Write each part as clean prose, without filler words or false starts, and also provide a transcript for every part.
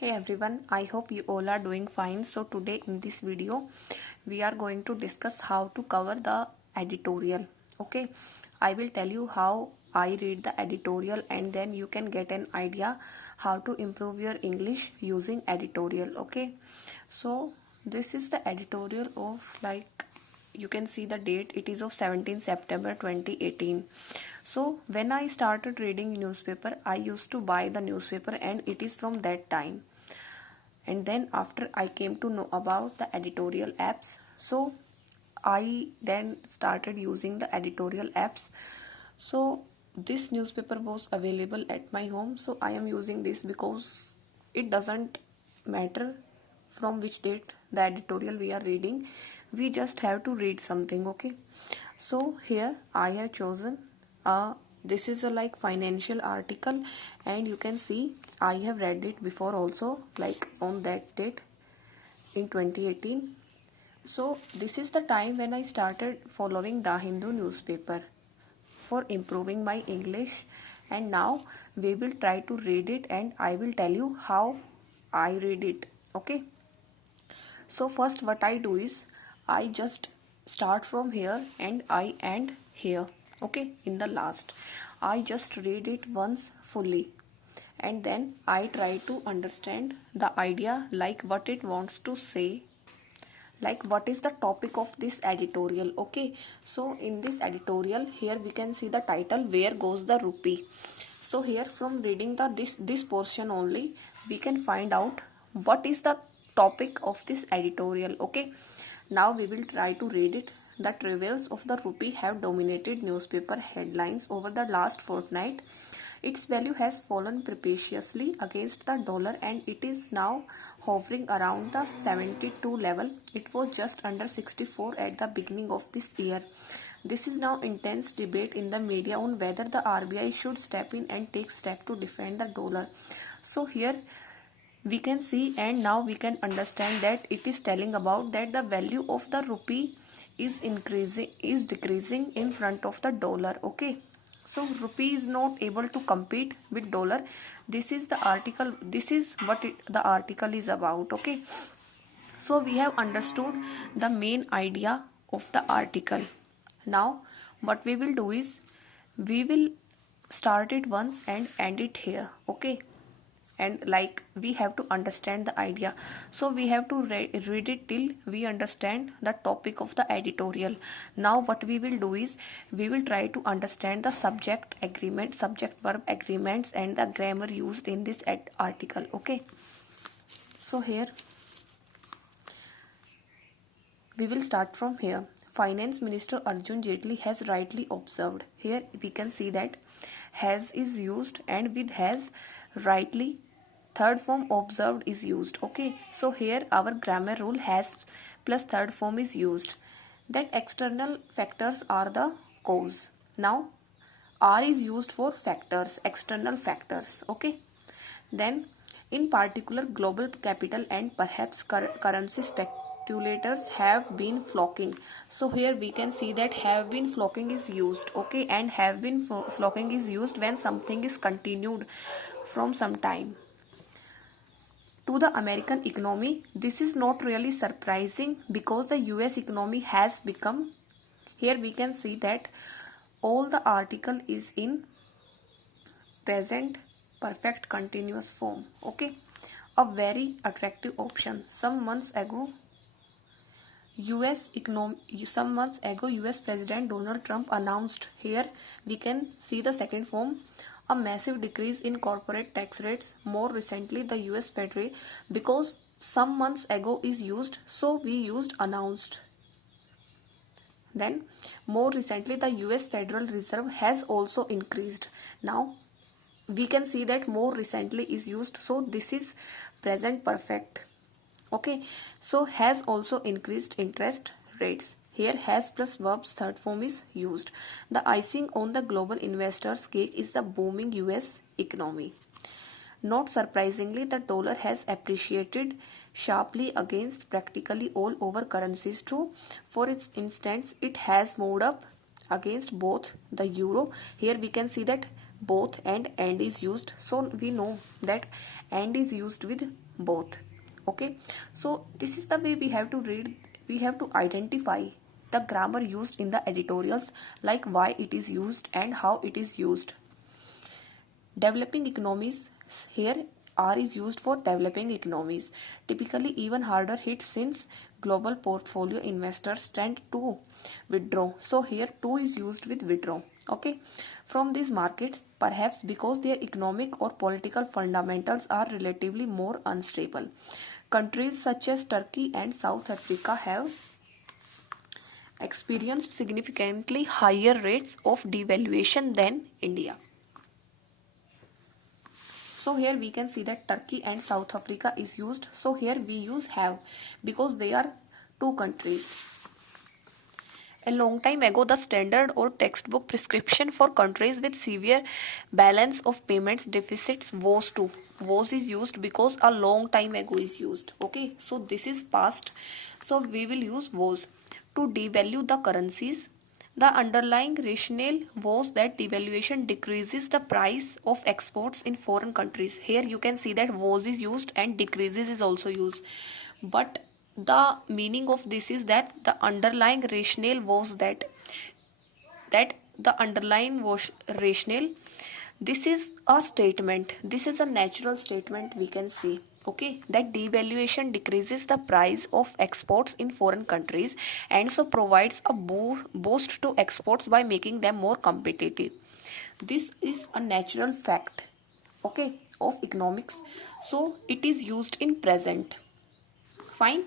Hey everyone, I hope you all are doing fine. So today in this video we are going to discuss how to cover the editorial. Okay, I will tell you how I read the editorial and then you can get an idea how to improve your English using editorial. Okay, so this is the editorial of, like, you can see the date, it is of 17 September 2018. So when I started reading newspaper, I used to buy the newspaper and it is from that time. And then after I came to know about the editorial apps, so I then started using the editorial apps. So this newspaper was available at my home, so I am using this because it doesn't matter from which date the editorial we are reading, we just have to read something. Okay, so here I have chosen this is a like financial article, and you can see I have read it before also, like on that date in 2018. So this is the time when I started following the Hindu newspaper for improving my English, and now we will try to read it and I will tell you how I read it. Okay, so first what I do is I just start from here and I end here. Okay, in the last I just read it once fully, and then I try to understand the idea, like what it wants to say, like what is the topic of this editorial. Okay, so in this editorial here we can see the title, where goes the rupee. So here from reading the this portion only we can find out what is the topic of this editorial. Okay, now we will try to read it. The travails of the rupee have dominated newspaper headlines over the last fortnight. Its value has fallen precipitously against the dollar and it is now hovering around the 72 level. It was just under 64 at the beginning of this year. This is now intense debate in the media on whether the RBI should step in and take steps to defend the dollar. So here we can see, and now we can understand that it is telling about that the value of the rupee is decreasing in front of the dollar. Okay, so rupee is not able to compete with dollar. This is the article, this is what the article is about. Okay, so we have understood the main idea of the article. Now what we will do is we will start it once and end it here. Okay, and like we have to understand the idea, so we have to read it till we understand the topic of the editorial. Now what we will do is we will try to understand the subject agreement, subject verb agreements, and the grammar used in this article. Okay, so here we will start from here. Finance Minister Arjun Jaitley has rightly observed. Here we can see that has is used, and with has rightly third form observed is used. Okay, so here our grammar rule has plus third form is used, that external factors are the cause. Now R is used for factors, external factors. Okay, then in particular global capital and perhaps currency speculators have been flocking. So here we can see that have been flocking is used. Okay, and have been flocking is used when something is continued from some time. To the American economy, this is not really surprising because the US economy has become, here we can see that all the article is in present perfect continuous form. Okay, a very attractive option. Some months ago US President Donald Trump announced, here we can see the second form, a massive decrease in corporate tax rates. More recently the US Federal, because some months ago is used, so we used announced. Then more recently the US Federal Reserve has also increased. Now we can see that more recently is used, so this is present perfect. Okay, so has also increased interest rates. Here has plus verbs third form is used. The icing on the global investors cake is the booming US economy. Not surprisingly, the dollar has appreciated sharply against practically all over currencies too. For instance, it has moved up against both the euro. Here we can see that both and is used, so we know that and is used with both. Okay, so this is the way we have to read. We have to identify the grammar used in the editorials, like why it is used and how it is used. Developing economies, here R is used for developing economies, typically even harder hit since global portfolio investors tend to withdraw. So here 2 is used with withdraw. Okay, from these markets, perhaps because their economic or political fundamentals are relatively more unstable. Countries such as Turkey and South Africa have experienced significantly higher rates of devaluation than India. So here we can see that Turkey and South Africa is used. So here we use have because they are two countries. A long time ago, the standard or textbook prescription for countries with severe balance of payments deficits was to. Was is used because a long time ago is used. Okay, so this is past. So we will use was to devalue the currencies. The underlying rationale was that devaluation decreases the price of exports in foreign countries. Here you can see that was is used and decreases is also used. But the meaning of this is that the underlying rationale was that the underlying was rationale. This is a statement. This is a natural statement we can see. Okay, that devaluation decreases the price of exports in foreign countries and so provides a boost to exports by making them more competitive. This is a natural fact, okay, of economics. So it is used in present. Fine.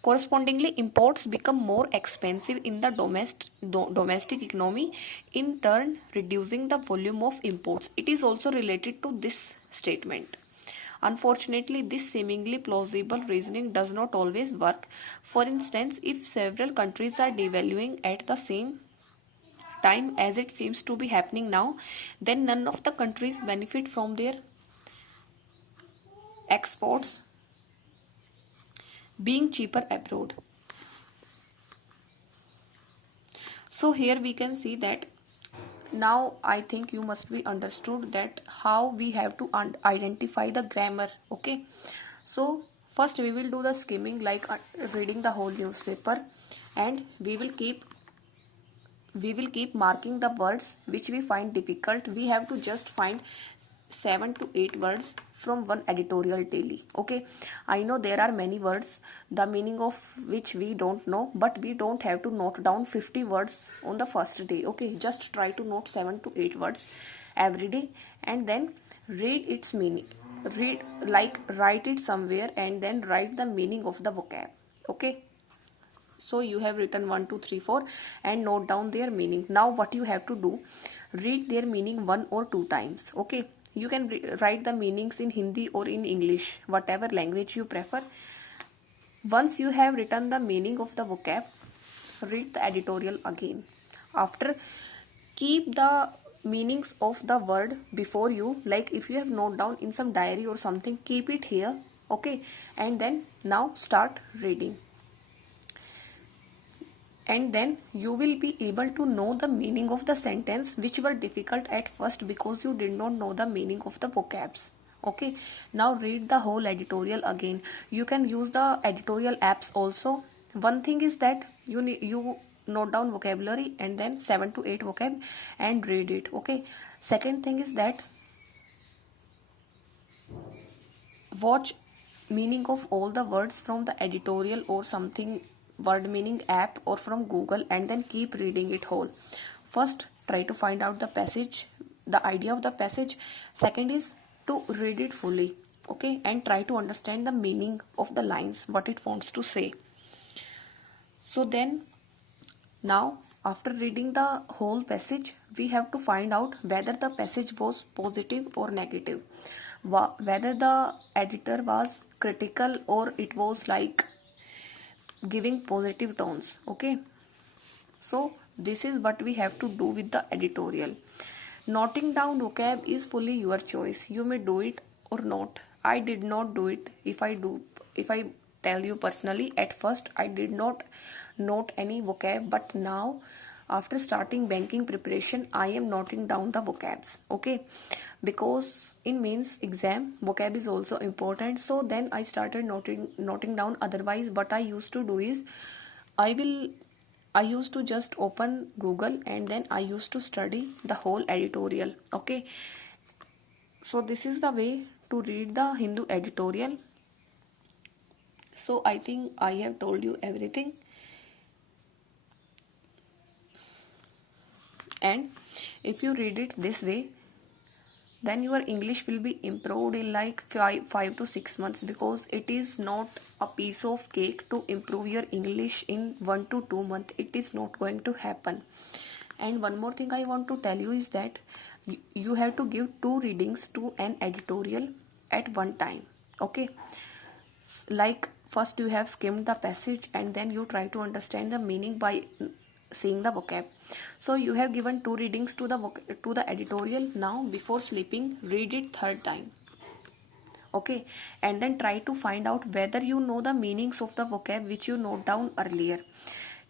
Correspondingly, imports become more expensive in the domestic economy, in turn reducing the volume of imports. It is also related to this statement. Unfortunately, this seemingly plausible reasoning does not always work. For instance, if several countries are devaluing at the same time as it seems to be happening now, then none of the countries benefit from their exports being cheaper abroad. So here we can see that now I think you must be understood that how we have to identify the grammar. Okay, so first we will do the skimming, like reading the whole newspaper, and we will keep marking the words which we find difficult. We have to just find 7 to 8 words from one editorial daily. Okay, I know there are many words the meaning of which we don't know, but we don't have to note down 50 words on the first day. Okay, just try to note 7 to 8 words every day and then read its meaning. Read, like write it somewhere and then write the meaning of the vocab. Okay, so you have written 1 2 3 4 and note down their meaning. Now what you have to do, read their meaning 1 or 2 times. Okay, you can write the meanings in Hindi or in English, whatever language you prefer. Once you have written the meaning of the vocab, read the editorial again. After, keep the meanings of the word before you, like if you have note down in some diary or something, keep it here. Okay, and then now start reading, and then you will be able to know the meaning of the sentence which were difficult at first because you did not know the meaning of the vocabs. Okay, now read the whole editorial again. You can use the editorial apps also. One thing is that you note down vocabulary and then 7 to 8 vocab and read it. Okay, second thing is that watch meaning of all the words from the editorial or something word meaning app or from Google, and then keep reading it whole. First, try to find out the passage, the idea of the passage. Second is to read it fully. Okay, and try to understand the meaning of the lines, what it wants to say. So then, now after reading the whole passage, we have to find out whether the passage was positive or negative, whether the editor was critical or it was like giving positive tones. Okay, so this is what we have to do with the editorial. Noting down vocab is fully your choice. You may do it or not. I did not do it. If I tell you personally, at first I did not note any vocab, but now after starting banking preparation, I am noting down the vocabs, okay, because in mains exam vocab is also important. So then I started noting down. Otherwise what I used to do is I used to just open Google and then I used to study the whole editorial, okay. So this is the way to read the Hindu editorial. So I think I have told you everything. And if you read it this way, then your English will be improved in like 5 to 6 months, because it is not a piece of cake to improve your English in 1 to 2 months. It is not going to happen. And one more thing I want to tell you is that you have to give 2 readings to an editorial at one time, okay. Like first you have skimmed the passage and then you try to understand the meaning by seeing the vocab. So you have given 2 readings to the editorial. Now before sleeping, read it 3rd time, okay, and then try to find out whether you know the meanings of the vocab which you note down earlier.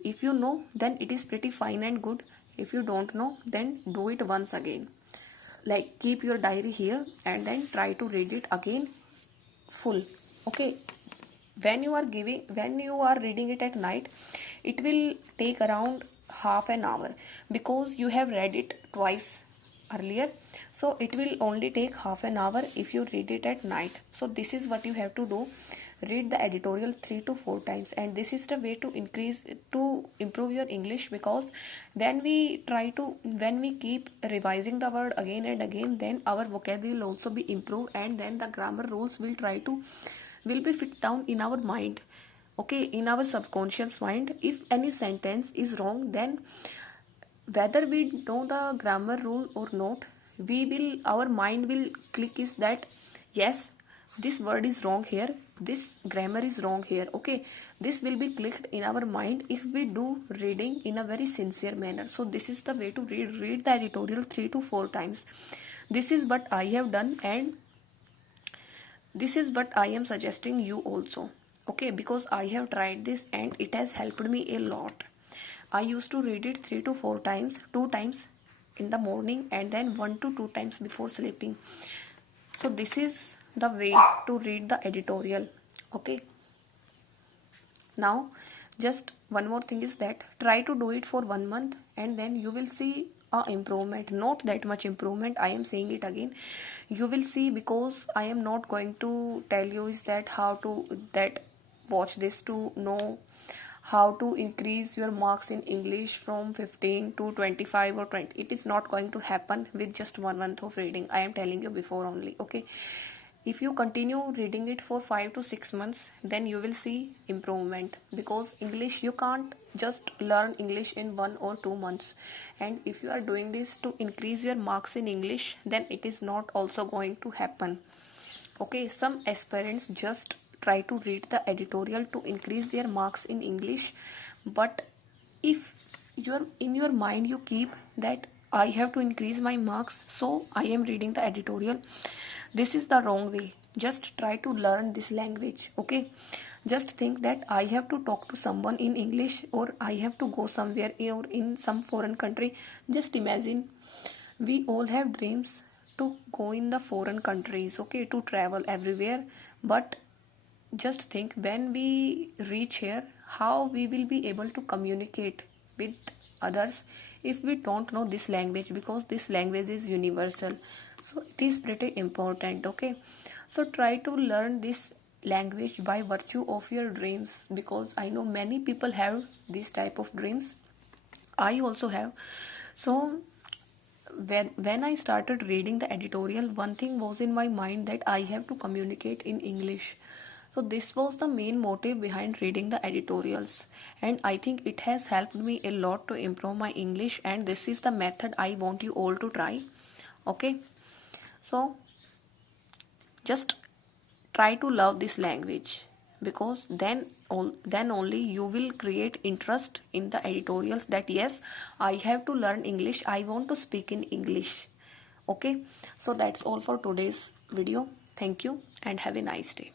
If you know, then it is pretty fine and good. If you don't know, then do it once again. Like keep your diary here and then try to read it again full, okay. When you are reading it at night, it will take around half an hour, because you have read it twice earlier. So it will only take half an hour if you read it at night. So this is what you have to do. Read the editorial 3 to 4 times, and this is the way to improve your English, because when we keep revising the word again and again, then our vocabulary will also be improved, and then the grammar rules will be fit down in our mind, okay, in our subconscious mind. If any sentence is wrong, then whether we know the grammar rule or not, our mind will click is that yes, this word is wrong here, this grammar is wrong here, okay. This will be clicked in our mind if we do reading in a very sincere manner. So this is the way to read the editorial 3 to 4 times. This is what I have done, and this is what I am suggesting you also, okay, because I have tried this and it has helped me a lot. I used to read it 3 to 4 times, 2 times in the morning and then 1 to 2 times before sleeping. So this is the way to read the editorial, okay. Now just one more thing is that try to do it for 1 month and then you will see a improvement. Not that much improvement, I am saying it again. You will see, because I am not going to tell you is that watch this to know how to increase your marks in English from 15 to 25 or 20. It is not going to happen with just 1 month of reading. I am telling you before only, okay. If you continue reading it for 5 to 6 months, then you will see improvement, because English, you can't just learn English in 1 or 2 months. And if you are doing this to increase your marks in English, then it is not also going to happen, okay. Some aspirants just try to read the editorial to increase their marks in English, but if in your mind you keep that I have to increase my marks, so I am reading the editorial, this is the wrong way. Just try to learn this language, okay. Just think that I have to talk to someone in English, or I have to go somewhere or in some foreign country. Just imagine, we all have dreams to go in the foreign countries, okay, to travel everywhere. But just think, when we reach here, how we will be able to communicate with others if we don't know this language, because this language is universal. So it is pretty important, okay. So try to learn this language by virtue of your dreams, because I know many people have this type of dreams. I also have. So when I started reading the editorial, one thing was in my mind that I have to communicate in English. So this was the main motive behind reading the editorials, and I think it has helped me a lot to improve my English, and this is the method I want you all to try, okay. So just try to love this language, because then only you will create interest in the editorials, that yes, I have to learn English, I want to speak in English, okay. So that's all for today's video. Thank you and have a nice day.